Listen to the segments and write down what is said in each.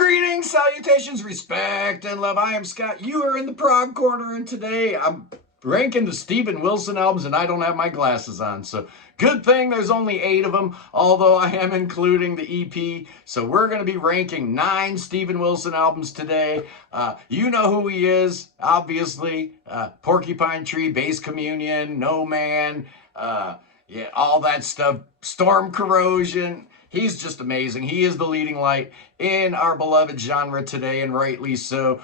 Greetings, salutations, respect, and love. I am Scott. You are in the Prog Corner, and today I'm ranking the Steven Wilson albums, and I don't have my glasses on, so good thing there's only 8 of them, although I am including the EP. So we're going to be ranking 9 Steven Wilson albums today. You know who he is, obviously. Porcupine Tree, Bass Communion, No Man, yeah, all that stuff. Storm Corrosion. He's just amazing. He is the leading light in our beloved genre today, and rightly so.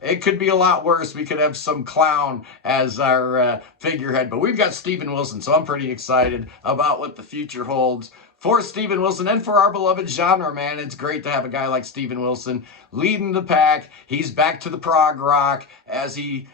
It could be a lot worse. We could have some clown as our figurehead, but we've got Steven Wilson, so I'm pretty excited about what the future holds for Steven Wilson and for our beloved genre, man. It's great to have a guy like Steven Wilson leading the pack. He's back to the prog rock as he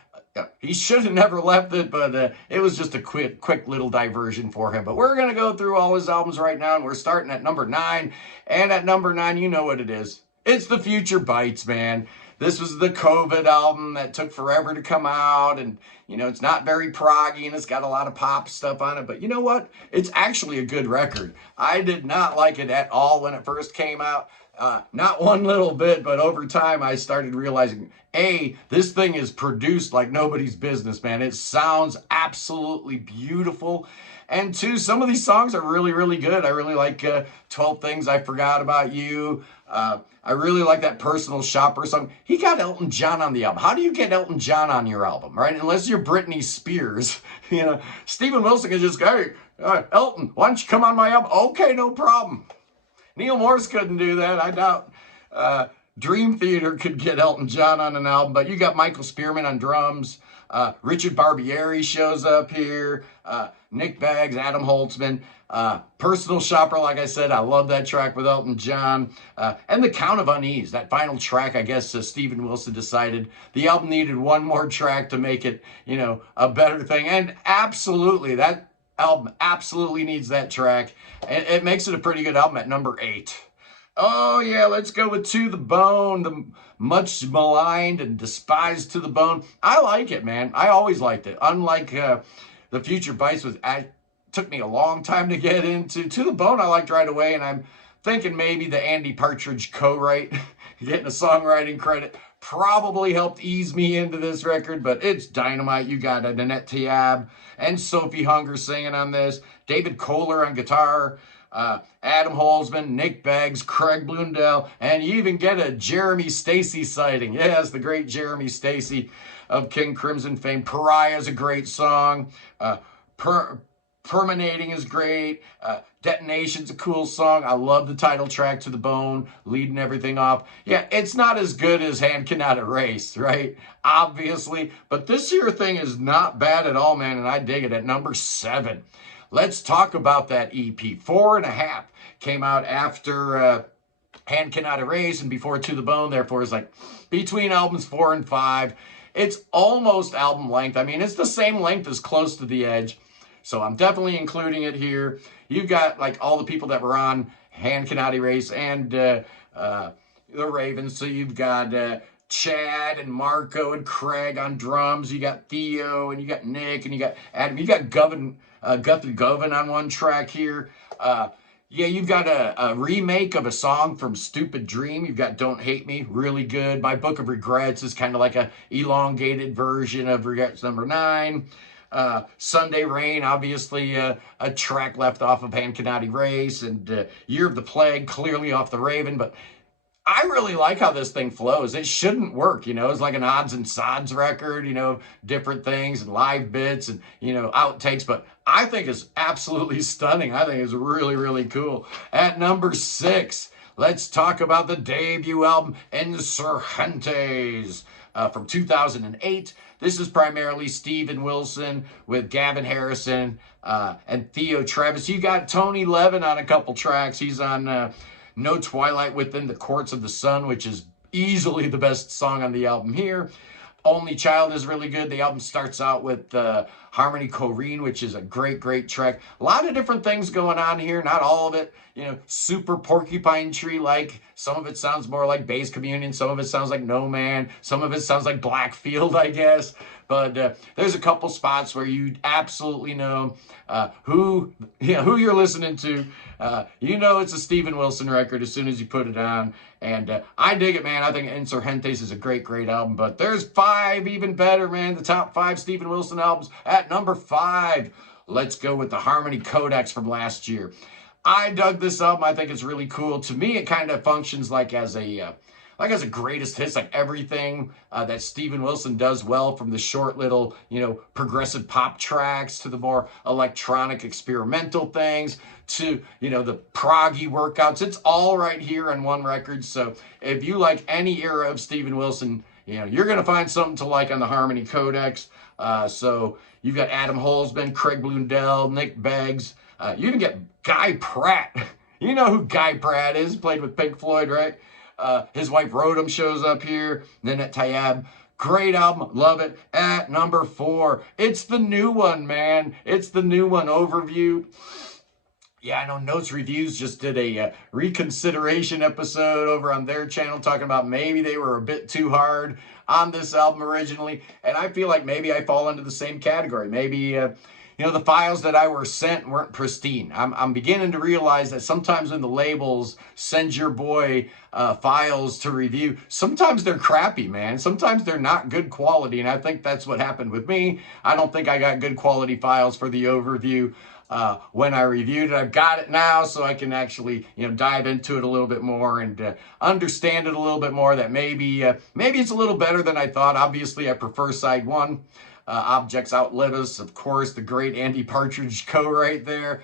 should have never left it, but it was just a quick little diversion for him. But we're going to go through all his albums right now, and we're starting at number 9. And at number 9, you know what it is. It's The Future Bites, man. This was the COVID album that took forever to come out, and, you know, it's not very proggy, and it's got a lot of pop stuff on it. But you know what? It's actually a good record. I did not like it at all when it first came out. Not one little bit, but over time I started realizing, A, this thing is produced like nobody's business, man. It sounds absolutely beautiful. And 2, some of these songs are really, really good. I really like 12 Things I Forgot About You. I really like that Personal Shopper song. He got Elton John on the album. How do you get Elton John on your album, right? Unless you're Britney Spears. You know, Steven Wilson can just go, hey, Elton, why don't you come on my album? Okay, no problem. Neil Morse couldn't do that. I doubt Dream Theater could get Elton John on an album, but you got Michael Spearman on drums. Richard Barbieri shows up here. Nick Baggs, Adam Holtzman. Personal Shopper, like I said, I love that track with Elton John. And The Count of Unease, that final track, I guess Steven Wilson decided the album needed one more track to make it, you know, a better thing. And absolutely, that album absolutely needs that track. It makes it a pretty good album at number 8. Oh yeah, let's go with To the Bone, the much maligned and despised To the Bone. I like it, man. I always liked it. Unlike The Future Bites, took me a long time to get into. To the Bone I liked right away, and I'm thinking maybe the Andy Partridge co-write, getting a songwriting credit, probably helped ease me into this record, but it's dynamite. You got Nanette Tiab and Sophie Hunger singing on this, David Kohler on guitar, Adam Holzman, Nick Beggs, Craig Blundell, and you even get a Jeremy Stacey sighting. Yes, the great Jeremy Stacey of King Crimson fame. Pariah is a great song. Permeating is great. Detonation's a cool song. I love the title track, To the Bone, leading everything off. Yeah, it's not as good as Hand Cannot Erase, right? Obviously. But this here thing is not bad at all, man, and I dig it at number 7. Let's talk about that EP. 4.5 came out after Hand Cannot Erase and before To the Bone. Therefore, it's like between albums 4 and 5. It's almost album length. I mean, it's the same length as Close to the Edge. So I'm definitely including it here. You've got like all the people that were on Hand Cannot Erase and the Ravens. So you've got Chad and Marco and Craig on drums. You got Theo and you got Nick and you got Adam. You got Guthrie Govan on one track here. Yeah, you've got a remake of a song from Stupid Dream. You've got Don't Hate Me, really good. My Book of Regrets is kind of like a elongated version of Regrets number 9. Sunday Rain, obviously a track left off of Hand Cannot Erase, and Year of the Plague, clearly off the Raven, but I really like how this thing flows. It shouldn't work, you know. It's like an odds and sods record, you know, different things and live bits and, you know, outtakes. But I think it's absolutely stunning. I think it's really, really cool. At number 6, let's talk about the debut album, Insurgentes, from 2008. This is primarily Steven Wilson with Gavin Harrison and Theo Travis. You got Tony Levin on a couple tracks. He's on No Twilight Within the Courts of the Sun, which is easily the best song on the album here. Only Child is really good. The album starts out with Harmony Korine, which is a great, great track. A lot of different things going on here. Not all of it, you know, super Porcupine Tree-like. Some of it sounds more like Bass Communion. Some of it sounds like No Man. Some of it sounds like Blackfield, I guess. But there's a couple spots where you absolutely know who you're listening to. You know it's a Steven Wilson record as soon as you put it on. And I dig it, man. I think Insurgentes is a great album. But there's 5 even better, man. The top 5 Steven Wilson albums. At number 5, let's go with the Harmony Codex from last year. I dug this album. I think it's really cool. To me, it kind of functions like as a greatest hits, like everything that Steven Wilson does well, from the short little, progressive pop tracks to the more electronic experimental things to, the proggy workouts. It's all right here on one record. So if you like any era of Steven Wilson, you're going to find something to like on the Harmony Codex. So you've got Adam Holzman, Craig Blundell, Nick Beggs. You even get Guy Pratt. You know who Guy Pratt is, played with Pink Floyd, right? His wife Rodham shows up here. Nanette Tayeb. Great album. Love it. At number 4, it's the new one, man. It's the new one, Overview. Yeah, I know Notes Reviews just did a reconsideration episode over on their channel talking about maybe they were a bit too hard on this album originally. And I feel like maybe I fall into the same category. Maybe, the files that I were sent weren't pristine. I'm beginning to realize that sometimes when the labels send your boy files to review, sometimes they're crappy, man. Sometimes they're not good quality, and I think that's what happened with me. I don't think I got good quality files for the Overview when I reviewed it. I've got it now, so I can actually, dive into it a little bit more and understand it a little bit more. That maybe it's a little better than I thought. Obviously, I prefer side 1. Objects Outlive Us, of course, the great Andy Partridge co-write there.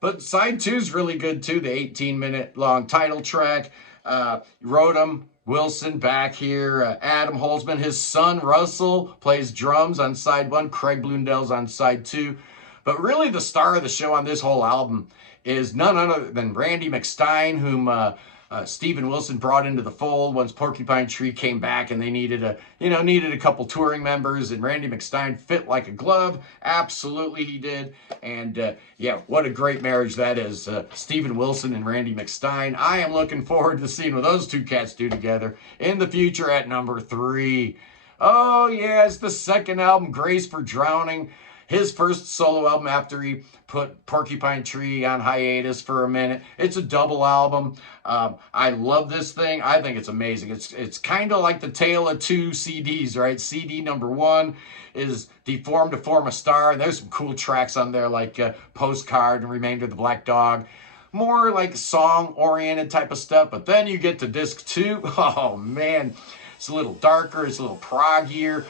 But side 2 is really good too. The 18-minute long title track. Rodham, Wilson back here. Adam Holzman, his son Russell plays drums on side 1. Craig Blundell's on side 2. But really the star of the show on this whole album is none other than Randy McStein, whom Steven Wilson brought into the fold once Porcupine Tree came back, and they needed a couple touring members, and Randy McStein fit like a glove. Absolutely he did. And what a great marriage that is. Steven Wilson and Randy McStein. I am looking forward to seeing what those two cats do together in the future. At number 3. Oh yeah, it's the second album, Grace for Drowning. His first solo album after he put Porcupine Tree on hiatus for a minute. It's a double album. I love this thing. I think it's amazing. It's kind of like the tale of 2 CDs, right? CD number 1 is Deformed to Form a Star. There's some cool tracks on there like Postcard and Remainder of the Black Dog. More like song-oriented type of stuff. But then you get to disc 2. Oh, man. It's a little darker. It's a little proggier.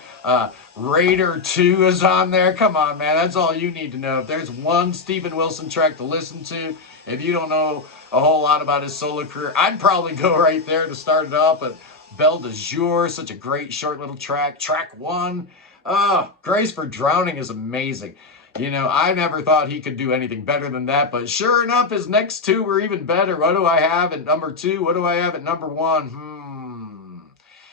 Raider 2 is on there. Come on, man. That's all you need to know. If there's one Steven Wilson track to listen to, if you don't know a whole lot about his solo career, I'd probably go right there to start it off. But Belle de Jour, such a great short little track. Track 1. Grace for Drowning is amazing. I never thought he could do anything better than that, but sure enough, his next 2 were even better. What do I have at number 2? What do I have at number 1?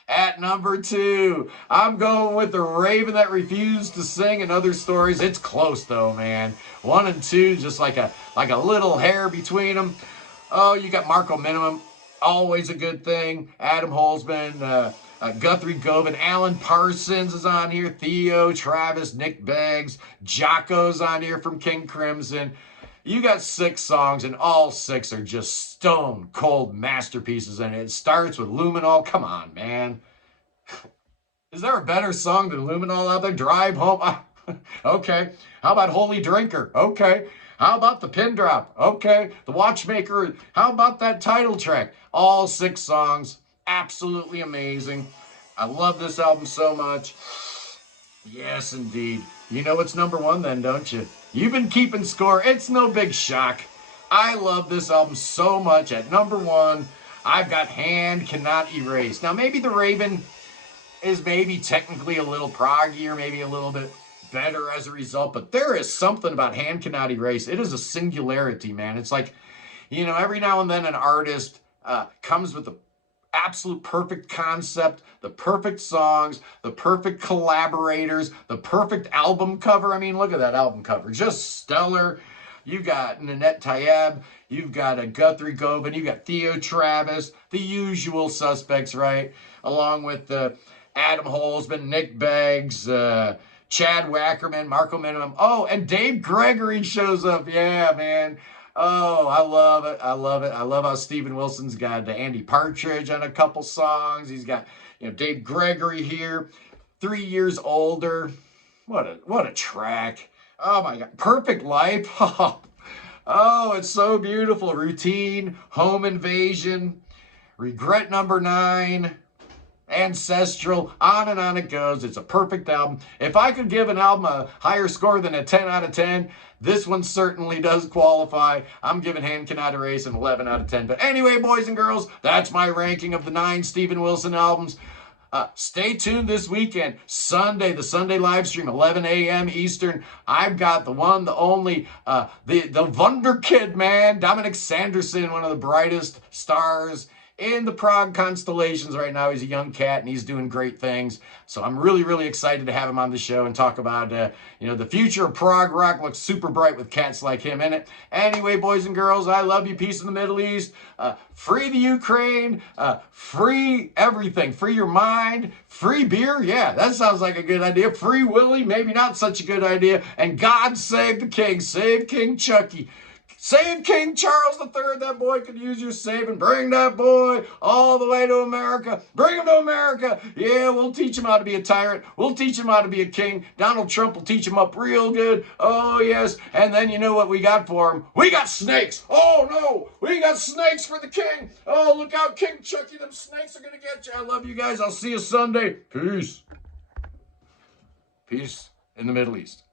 At number 2, I'm going with The Raven That Refused to Sing and Other Stories. It's close though, man. 1 and 2, just like a little hair between them. Oh, you got Marco Minimum, always a good thing. Adam Holzman, Guthrie Govan, Alan Parsons is on here. Theo, Travis, Nick Beggs, Jocko's on here from King Crimson. You got 6 songs, and all 6 are just stone cold masterpieces. And it starts with Luminol. Come on, man. Is there a better song than Luminol out there? Drive Home. Okay. How about Holy Drinker? Okay. How about The Pin Drop? Okay. The Watchmaker. How about that title track? All 6 songs. Absolutely amazing. I love this album so much. Yes, indeed. You know it's number 1 then, don't you? You've been keeping score. It's no big shock. I love this album so much. At number 1, I've got Hand Cannot Erase. Now, maybe The Raven is maybe technically a little proggy or maybe a little bit better as a result, but there is something about Hand Cannot Erase. It is a singularity, man. It's like, every now and then an artist comes with the absolute perfect concept, the perfect songs, the perfect collaborators, the perfect album cover. I mean, look at that album cover. Just stellar. You got Nanette Tayeb. You've got a Guthrie Govan. You got Theo Travis. The usual suspects, right? Along with Adam Holzman, Nick Beggs, Chad Wackerman, Marco Minimum. Oh, and Dave Gregory shows up. Yeah, man. Oh, I love it. I love it. I love how Steven Wilson's got Andy Partridge on a couple songs. He's got, Dave Gregory here, 3 years older. What a track. Oh my God. Perfect Life. Oh, it's so beautiful. Routine, Home Invasion, Regret Number 9, Ancestral, on it goes. It's a perfect album. If I could give an album a higher score than a 10 out of 10, this one certainly does qualify. I'm giving Hand Cannot Erase an 11 out of 10. But anyway, boys and girls, that's my ranking of the 9 Steven Wilson albums. Stay tuned this weekend, Sunday, the Sunday live stream, 11 a.m. Eastern. I've got the one, the only, the Wonder Kid, man, Dominic Sanderson, one of the brightest stars in the prog constellations right now. He's a young cat and he's doing great things. So I'm really, really excited to have him on the show and talk about, the future of prog rock looks super bright with cats like him in it. Anyway, boys and girls, I love you. Peace in the Middle East. Free the Ukraine. Free everything. Free your mind. Free beer. Yeah, that sounds like a good idea. Free Willie. Maybe not such a good idea. And God save the king. Save King Chucky. Save King Charles III. That boy could use your saving. Bring that boy all the way to America. Bring him to America. Yeah, we'll teach him how to be a tyrant. We'll teach him how to be a king. Donald Trump will teach him up real good. Oh, yes. And then you know what we got for him? We got snakes. Oh, no. We got snakes for the king. Oh, look out, King Chucky. Them snakes are going to get you. I love you guys. I'll see you Sunday. Peace. Peace in the Middle East.